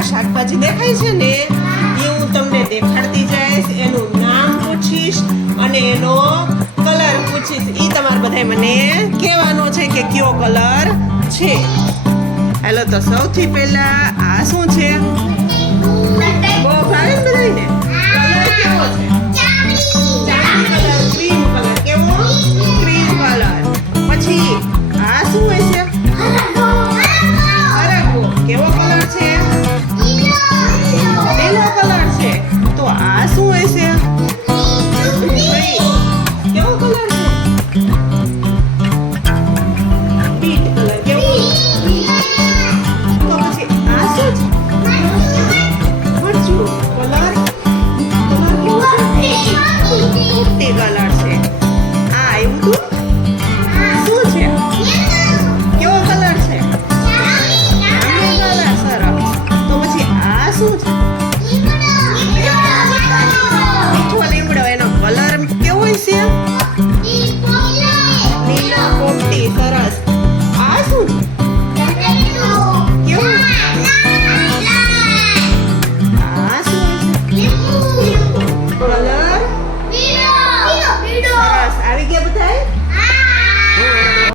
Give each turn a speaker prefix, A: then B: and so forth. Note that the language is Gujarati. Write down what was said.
A: આ શાકભાજી દેખાય છે ને, એ હું તમને દેખાડતી જઈશ, એનું નામ પૂછીશ અને એનો કલર પૂછીશ. એ તમારે બધાય મને કહેવાનો છે કે કયો કલર છે. હેલો, તો સૌથી પહેલા આ શું છે? શું છે મીઠો લીમડો એનો કલર કેવો છે?